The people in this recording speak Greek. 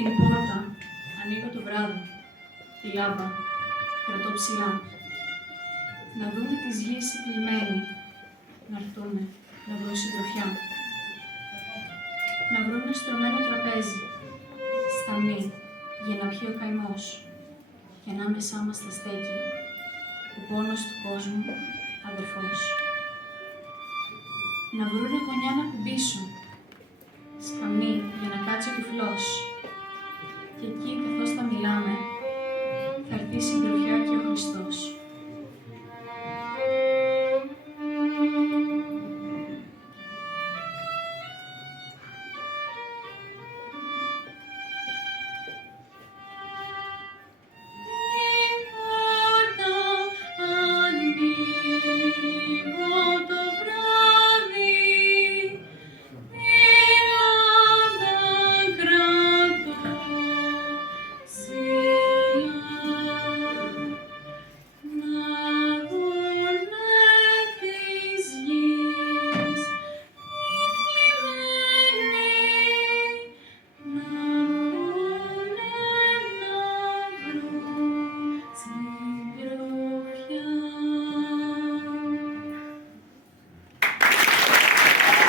Την πόρτα ανοίγω το βράδυ, τη λάμπα κρατώ ψηλά. Να δούνε της γης οι κλεισμένοι, να'ρθούνε να βρουν συντροφιά. Να βρούνε στρωμένο τραπέζι, σταμνί για να πιει ο καημός και ανάμεσά μας θα στέκει ο πόνος του κόσμου αδερφός. Να βρούνε γωνιά να κουμπίσουν, σκαμνί για να κάτσει ο τυφλός